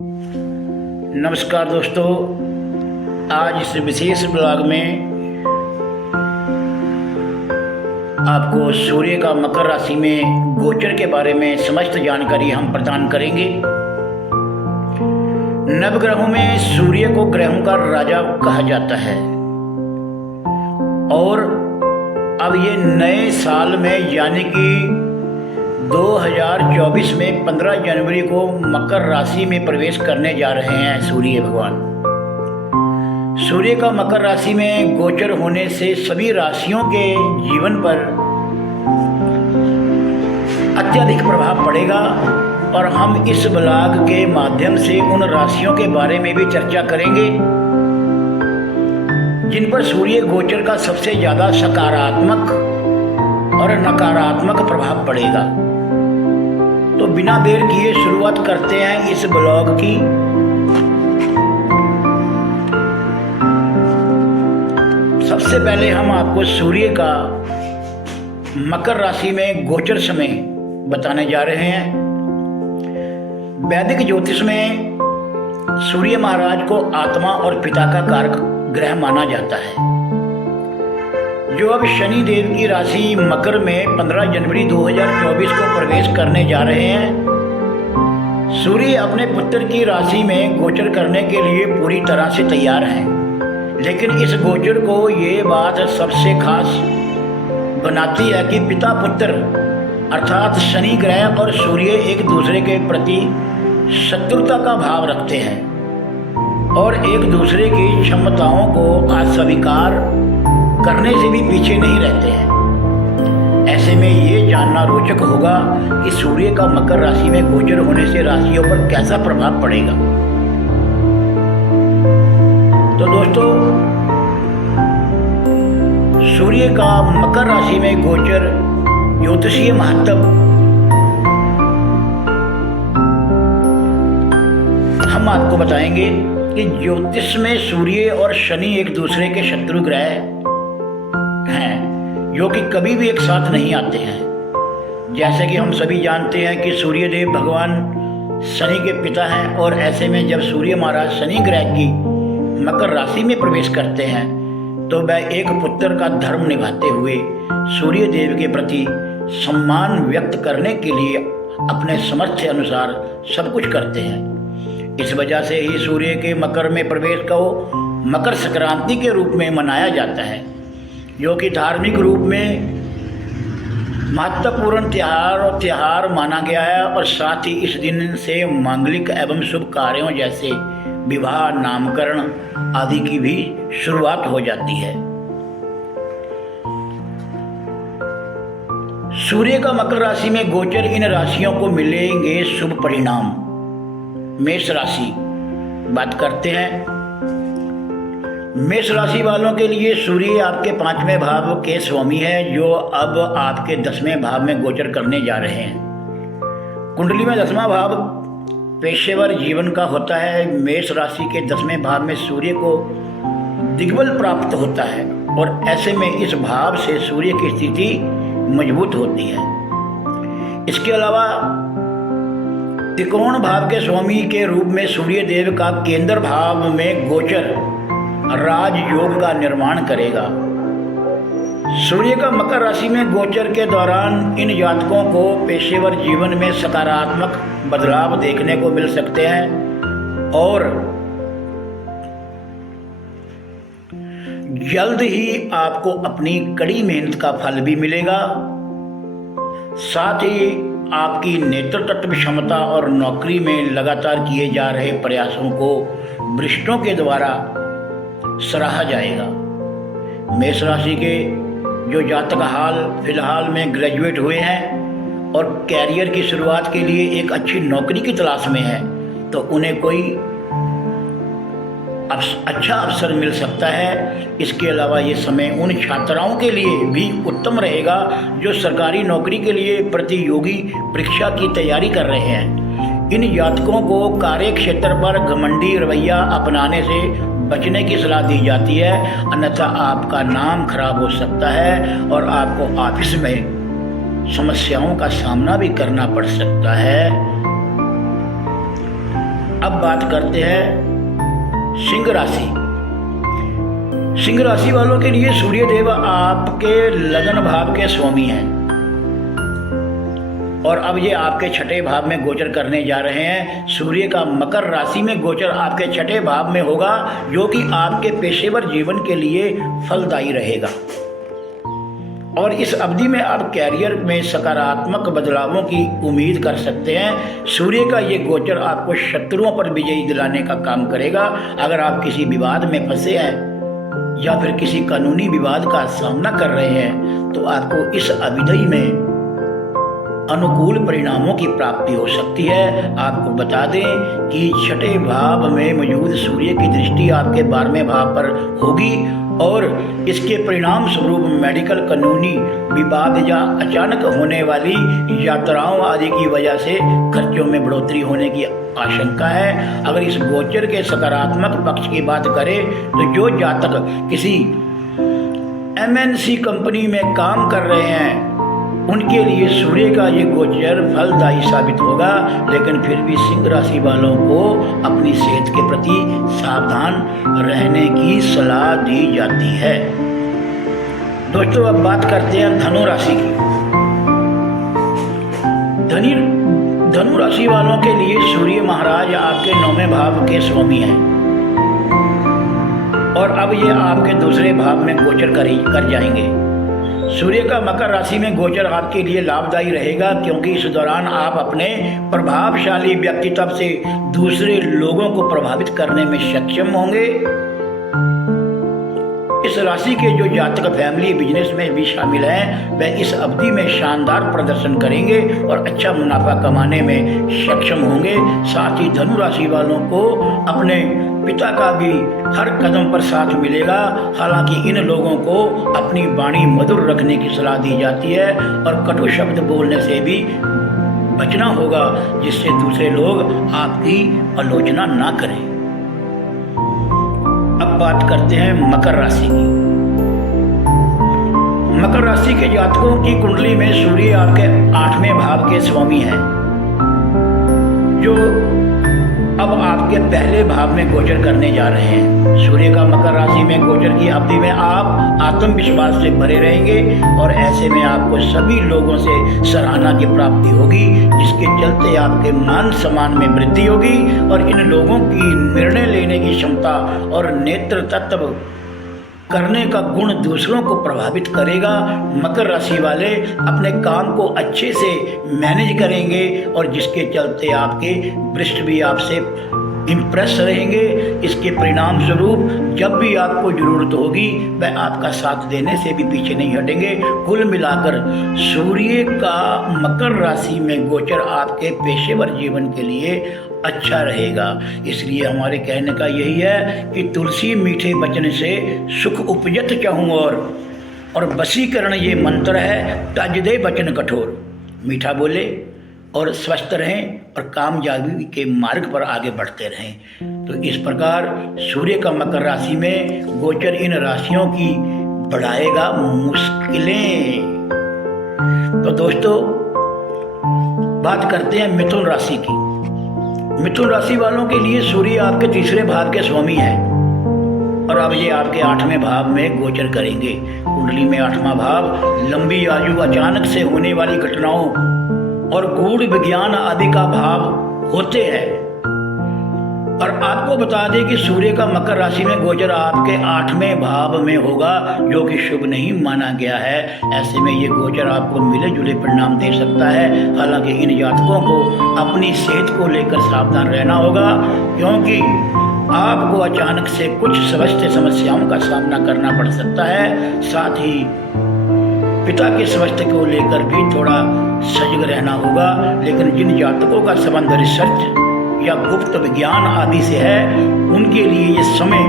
नमस्कार दोस्तों, आज इस विशेष ब्लॉग में आपको सूर्य का मकर राशि में गोचर के बारे में समस्त जानकारी हम प्रदान करेंगे। नवग्रहों में सूर्य को ग्रहों का राजा कहा जाता है और अब ये नए साल में यानी कि 2024 में 15 जनवरी को मकर राशि में प्रवेश करने जा रहे हैं सूर्य भगवान। सूर्य का मकर राशि में गोचर होने से सभी राशियों के जीवन पर अत्यधिक प्रभाव पड़ेगा और हम इस ब्लॉग के माध्यम से उन राशियों के बारे में भी चर्चा करेंगे जिन पर सूर्य गोचर का सबसे ज़्यादा सकारात्मक और नकारात्मक प्रभाव पड़ेगा। तो बिना देर किए शुरुआत करते हैं इस ब्लॉग की। सबसे पहले हम आपको सूर्य का मकर राशि में गोचर समय बताने जा रहे हैं। वैदिक ज्योतिष में सूर्य महाराज को आत्मा और पिता का कारक ग्रह माना जाता है, जो अब शनि देव की राशि मकर में 15 जनवरी 2024 को प्रवेश करने जा रहे हैं। सूर्य अपने पुत्र की राशि में गोचर करने के लिए पूरी तरह से तैयार हैं, लेकिन इस गोचर को ये बात सबसे खास बनाती है कि पिता पुत्र अर्थात शनि ग्रह और सूर्य एक दूसरे के प्रति शत्रुता का भाव रखते हैं और एक दूसरे की क्षमताओं को अस्वीकार करने से भी पीछे नहीं रहते हैं। ऐसे में ये जानना रोचक होगा कि सूर्य का मकर राशि में गोचर होने से राशियों पर कैसा प्रभाव पड़ेगा। तो दोस्तों, सूर्य का मकर राशि में गोचर ज्योतिषीय महत्व हम आपको बताएंगे कि ज्योतिष में सूर्य और शनि एक दूसरे के शत्रु ग्रह हैं, जो कि कभी भी एक साथ नहीं आते हैं। जैसे कि हम सभी जानते हैं कि सूर्य देव भगवान शनि के पिता हैं और ऐसे में जब सूर्य महाराज शनि ग्रह की मकर राशि में प्रवेश करते हैं तो वह एक पुत्र का धर्म निभाते हुए सूर्य देव के प्रति सम्मान व्यक्त करने के लिए अपने सामर्थ्य अनुसार सब कुछ करते हैं। इस वजह से ही सूर्य के मकर में प्रवेश को मकर संक्रांति के रूप में मनाया जाता है, जो कि धार्मिक रूप में महत्वपूर्ण त्योहार माना गया है और साथ ही इस दिन से मांगलिक एवं शुभ कार्यों जैसे विवाह, नामकरण आदि की भी शुरुआत हो जाती है। सूर्य का मकर राशि में गोचर इन राशियों को मिलेंगे शुभ परिणाम। मेष राशि बात करते हैं। मेष राशि वालों के लिए सूर्य आपके 5वें भाव के स्वामी है, जो अब आपके 10वें भाव में गोचर करने जा रहे हैं। कुंडली में 10वां भाव पेशेवर जीवन का होता है। मेष राशि के 10वें भाव में सूर्य को दिग्बल प्राप्त होता है और ऐसे में इस भाव से सूर्य की स्थिति मजबूत होती है। इसके अलावा त्रिकोण भाव के स्वामी के रूप में सूर्य देव का केंद्र भाव में गोचर राजयोग का निर्माण करेगा। सूर्य का मकर राशि में गोचर के दौरान इन जातकों को पेशेवर जीवन में सकारात्मक बदलाव देखने को मिल सकते हैं और जल्द ही आपको अपनी कड़ी मेहनत का फल भी मिलेगा। साथ ही आपकी नेतृत्व क्षमता और नौकरी में लगातार किए जा रहे प्रयासों को वरिष्ठों के द्वारा सराहा जाएगा। मेष राशि के जो जातक फिलहाल में ग्रेजुएट हुए हैं और कैरियर की शुरुआत के लिए एक अच्छी नौकरी की तलाश में है, तो उन्हें कोई अच्छा अवसर मिल सकता है। इसके अलावा ये समय उन छात्राओं के लिए भी उत्तम रहेगा जो सरकारी नौकरी के लिए प्रतियोगी परीक्षा की तैयारी कर रहे हैं। इन जातकों को कार्य क्षेत्र पर घमंडी रवैया अपनाने से बचने की सलाह दी जाती है, अन्यथा आपका नाम खराब हो सकता है और आपको ऑफिस में समस्याओं का सामना भी करना पड़ सकता है। अब बात करते हैं सिंह राशि। सिंह राशि वालों के लिए सूर्य देव आपके लगन भाव के स्वामी हैं और अब ये आपके छठे भाव में गोचर करने जा रहे हैं। सूर्य का मकर राशि में गोचर आपके छठे भाव में होगा, जो कि आपके पेशेवर जीवन के लिए फलदायी रहेगा और इस अवधि में आप कैरियर में सकारात्मक बदलावों की उम्मीद कर सकते हैं। सूर्य का ये गोचर आपको शत्रुओं पर विजयी दिलाने का काम करेगा। अगर आप किसी विवाद में फंसे हैं या फिर किसी कानूनी विवाद का सामना कर रहे हैं तो आपको इस अवधि में अनुकूल परिणामों की प्राप्ति हो सकती है। आपको बता दें कि छठे भाव में मौजूद सूर्य की दृष्टि आपके 12वें भाव पर होगी और इसके परिणाम स्वरूप मेडिकल, कानूनी विवाद या अचानक होने वाली यात्राओं आदि की वजह से खर्चों में बढ़ोतरी होने की आशंका है। अगर इस गोचर के सकारात्मक पक्ष की बात करें तो जो जातक किसी MNC कंपनी में काम कर रहे हैं उनके लिए सूर्य का ये गोचर फलदायी साबित होगा, लेकिन फिर भी सिंह राशि वालों को अपनी सेहत के प्रति सावधान रहने की सलाह दी जाती है। दोस्तों, अब बात करते हैं धनु राशि की। धनु राशि वालों के लिए सूर्य महाराज आपके 9वें भाव के स्वामी हैं और अब ये आपके दूसरे भाव में गोचर कर जाएंगे। सूर्य का मकर राशि में गोचर आपके लिए लाभदायी रहेगा, क्योंकि इस दौरान आप अपने प्रभावशाली व्यक्तित्व से दूसरे लोगों को प्रभावित करने में सक्षम होंगे। इस राशि के जो जातक फैमिली बिजनेस में भी शामिल हैं वह इस अवधि में शानदार प्रदर्शन करेंगे और अच्छा मुनाफा कमाने में सक्षम होंगे। साथ ही धनु राशि वालों को अपने पिता का भी हर कदम पर साथ मिलेगा। हालांकि इन लोगों को अपनी वाणी मधुर रखने की सलाह दी जाती है और कटु शब्द बोलने से भी बचना होगा, जिससे दूसरे लोग आपकी आलोचना ना करें। अब बात करते हैं मकर राशि की। मकर राशि के जातकों की कुंडली में सूर्य आपके 8वें भाव के स्वामी हैं, जो अब आपके पहले भाव में गोचर करने जा रहे हैं। सूर्य का मकर राशि में गोचर की अवधि में आप आत्मविश्वास से भरे रहेंगे और ऐसे में आपको सभी लोगों से सराहना की प्राप्ति होगी, जिसके चलते आपके मान सम्मान में वृद्धि होगी और इन लोगों की निर्णय लेने की क्षमता और नेतृत्व करने का गुण दूसरों को प्रभावित करेगा। मकर राशि वाले अपने काम को अच्छे से मैनेज करेंगे और जिसके चलते आपके वरिष्ठ भी आपसे इम्प्रेस रहेंगे। इसके परिणाम स्वरूप जब भी आपको ज़रूरत होगी वह आपका साथ देने से भी पीछे नहीं हटेंगे। कुल मिलाकर सूर्य का मकर राशि में गोचर आपके पेशेवर जीवन के लिए अच्छा रहेगा। इसलिए हमारे कहने का यही है कि तुलसी मीठे वचन से सुख उपजत चाहूँ और वशीकरण ये मंत्र है, तज दे वचन कठोर। मीठा बोले और स्वस्थ रहें और कामयाबी के मार्ग पर आगे बढ़ते रहें। तो इस प्रकार सूर्य का मकर राशि में गोचर इन राशियों की बढ़ाएगा मुश्किलें। तो दोस्तों, बात करते हैं मिथुन राशि की। मिथुन राशि वालों के लिए सूर्य आपके तीसरे भाव के स्वामी हैं और अब ये आपके 8वें भाव में गोचर करेंगे। कुंडली में 8वां भाव लंबी आयु, अचानक से होने वाली घटनाओं और गूढ़ विज्ञान आदि का भाव होते हैं। और आपको बता दें कि सूर्य का मकर राशि में गोचर आपके 8वें भाव में होगा, जो कि शुभ नहीं माना गया है। ऐसे में ये गोचर आपको मिले जुले परिणाम दे सकता है। हालांकि इन जातकों को अपनी सेहत को लेकर सावधान रहना होगा, क्योंकि आपको अचानक से कुछ स्वास्थ्य समस्याओं का सामना करना पड़ सकता है। साथ ही पिता के स्वास्थ्य को लेकर भी थोड़ा सजग रहना होगा। लेकिन जिन जातकों का संबंध रिसर्च या गुप्त विज्ञान आदि से है, उनके लिए ये समय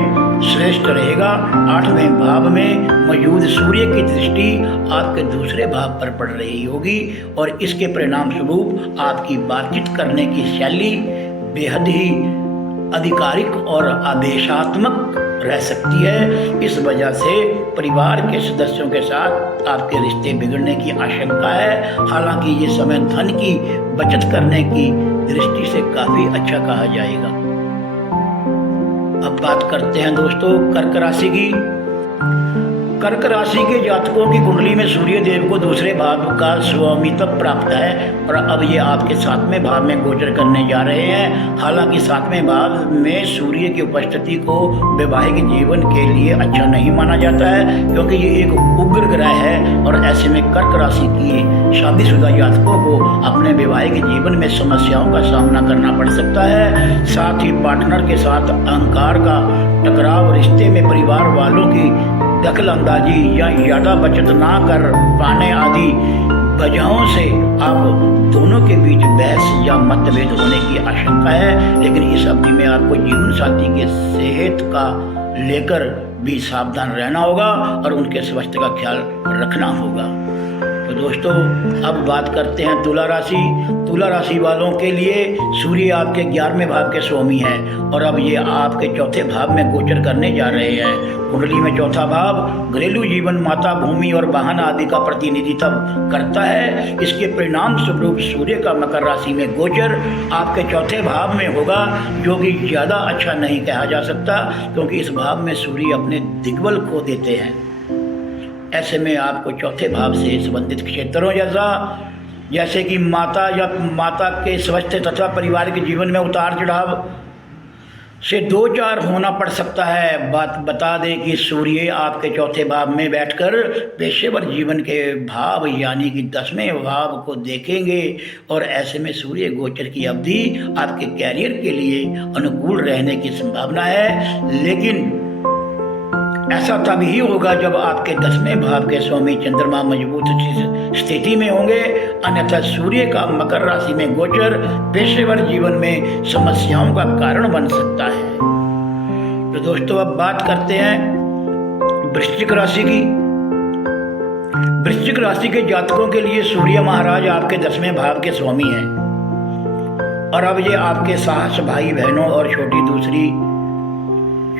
श्रेष्ठ रहेगा। 8वें भाव में मौजूद सूर्य की दृष्टि आपके दूसरे भाव पर पड़ रही होगी और इसके परिणाम स्वरूप आपकी बातचीत करने की शैली बेहद ही आधिकारिक और आदेशात्मक रह सकती है। इस वजह से परिवार के सदस्यों के साथ आपके रिश्ते बिगड़ने की आशंका है। हालांकि ये समय धन की बचत करने की दृष्टि से काफ़ी अच्छा कहा जाएगा। अब बात करते हैं दोस्तों कर्क राशि की। कर्क राशि के जातकों की कुंडली में सूर्य देव को दूसरे भाव का स्वामित्व प्राप्त है और अब ये आपके 7वें भाव में गोचर करने जा रहे हैं। हालांकि 7वें भाव में सूर्य की उपस्थिति को वैवाहिक जीवन के लिए अच्छा नहीं माना जाता है, क्योंकि ये एक उग्र ग्रह है और ऐसे में कर्क राशि की शादीशुदा जातकों को अपने वैवाहिक जीवन में समस्याओं का सामना करना पड़ सकता है। साथ ही पार्टनर के साथ अहंकार का टकराव, रिश्ते में परिवार वालों की दखल अंदाजी या ज़्यादा बचत ना कर पाने आदि वजहों से आप दोनों के बीच बहस या मतभेद होने की आशंका है। लेकिन इस अवधि में आपको जीवन साथी के सेहत का लेकर भी सावधान रहना होगा और उनके स्वास्थ्य का ख्याल रखना होगा। तो दोस्तों अब बात करते हैं तुला राशि। तुला राशि वालों के लिए सूर्य आपके 11वें भाव के स्वामी है और अब ये आपके 4थे भाव में गोचर करने जा रहे हैं। कुंडली में 4था भाव घरेलू जीवन, माता, भूमि और वाहन आदि का प्रतिनिधित्व करता है। इसके परिणाम स्वरूप सूर्य का मकर राशि में गोचर आपके 4थे भाव में होगा, जो कि ज़्यादा अच्छा नहीं कहा जा सकता, क्योंकि इस भाव में सूर्य अपने दिग्बल खो देते हैं। ऐसे में आपको 4थे भाव से संबंधित क्षेत्रों जैसे कि माता के स्वास्थ्य तथा परिवार के जीवन में उतार चढ़ाव से 2-4 होना पड़ सकता है। बात बता दें कि सूर्य आपके 4थे भाव में बैठकर पेशेवर जीवन के भाव यानी कि 10वें भाव को देखेंगे और ऐसे में सूर्य गोचर की अवधि आपके कैरियर के लिए अनुकूल रहने की संभावना है। लेकिन ऐसा तभी होगा जब आपके 10वें भाव के स्वामी चंद्रमा मजबूत स्थिति में होंगे, अन्यथा सूर्य का मकर राशि में गोचर पेशेवर जीवन में समस्याओं का कारण बन सकता है। तो दोस्तों अब बात करते हैं वृश्चिक राशि की। वृश्चिक राशि के जातकों के लिए सूर्य महाराज आपके 10वें भाव के स्वामी हैं और अब ये आपके साहस, भाई बहनों और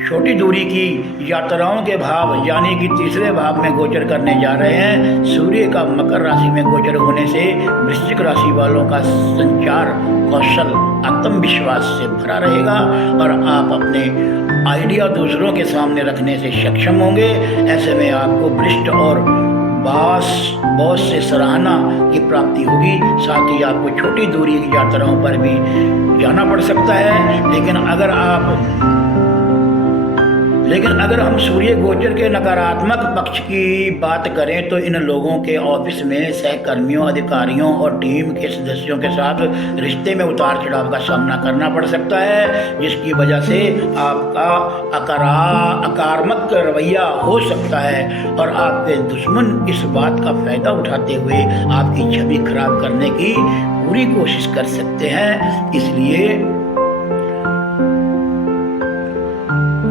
छोटी दूरी की यात्राओं के भाव यानी कि 3रे भाव में गोचर करने जा रहे हैं। सूर्य का मकर राशि में गोचर होने से वृश्चिक राशि वालों का संचार कौशल आत्मविश्वास से भरा रहेगा और आप अपने आइडिया दूसरों के सामने रखने से सक्षम होंगे। ऐसे में आपको वरिष्ठ और बॉस से सराहना की प्राप्ति होगी। साथ ही आपको छोटी दूरी की यात्राओं पर भी जाना पड़ सकता है। लेकिन अगर हम सूर्य गोचर के नकारात्मक पक्ष की बात करें तो इन लोगों के ऑफिस में सहकर्मियों, अधिकारियों और टीम के सदस्यों के साथ रिश्ते में उतार चढ़ाव का सामना करना पड़ सकता है, जिसकी वजह से आपका आक्रामक रवैया हो सकता है और आपके दुश्मन इस बात का फायदा उठाते हुए आपकी छवि खराब करने की पूरी कोशिश कर सकते हैं। इसलिए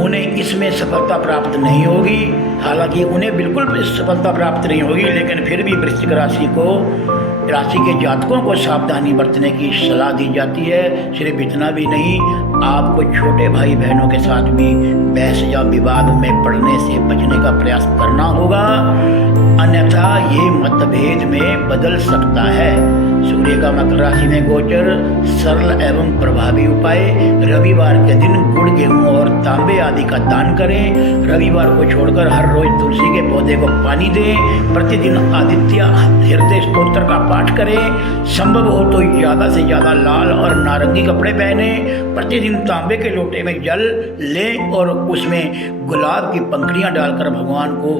उन्हें इसमें सफलता प्राप्त नहीं होगी। हालांकि उन्हें बिल्कुल सफलता प्राप्त नहीं होगी, लेकिन फिर भी वृश्चिक राशि के जातकों को सावधानी बरतने की सलाह दी जाती है। सिर्फ इतना भी नहीं, आपको छोटे भाई बहनों के साथ भी बहस या विवाद में पड़ने से बचने का प्रयास करना होगा, अन्यथा ये मतभेद में बदल सकता है। सूर्य का मकर राशि में गोचर सरल एवं प्रभावी उपाय: रविवार के दिन गुड़, गेहूं और तांबे आदि का दान करें। रविवार को छोड़कर हर रोज तुलसी के पौधे को पानी दें। प्रतिदिन आदित्य हृदय स्तोत्र का पाठ करें। संभव हो तो ज़्यादा से ज़्यादा लाल और नारंगी कपड़े पहने। प्रतिदिन तांबे के लोटे में जल लें और उसमें गुलाब की पंखुड़ियाँ डालकर भगवान को,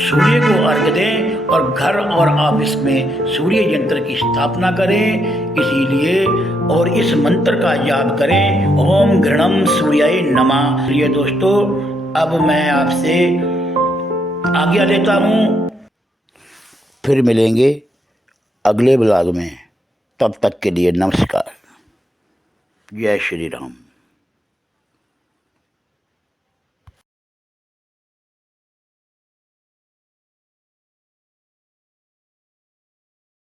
सूर्य को अर्घ्य दें और घर और ऑफिस में सूर्य यंत्र की स्थापना करें। इसीलिए और इस मंत्र का जाप करें, ओम घृणम सूर्याय नमः। प्रिय दोस्तों, अब मैं आपसे आज्ञा लेता हूँ, फिर मिलेंगे अगले ब्लॉग में। तब तक के लिए नमस्कार। जय श्री राम।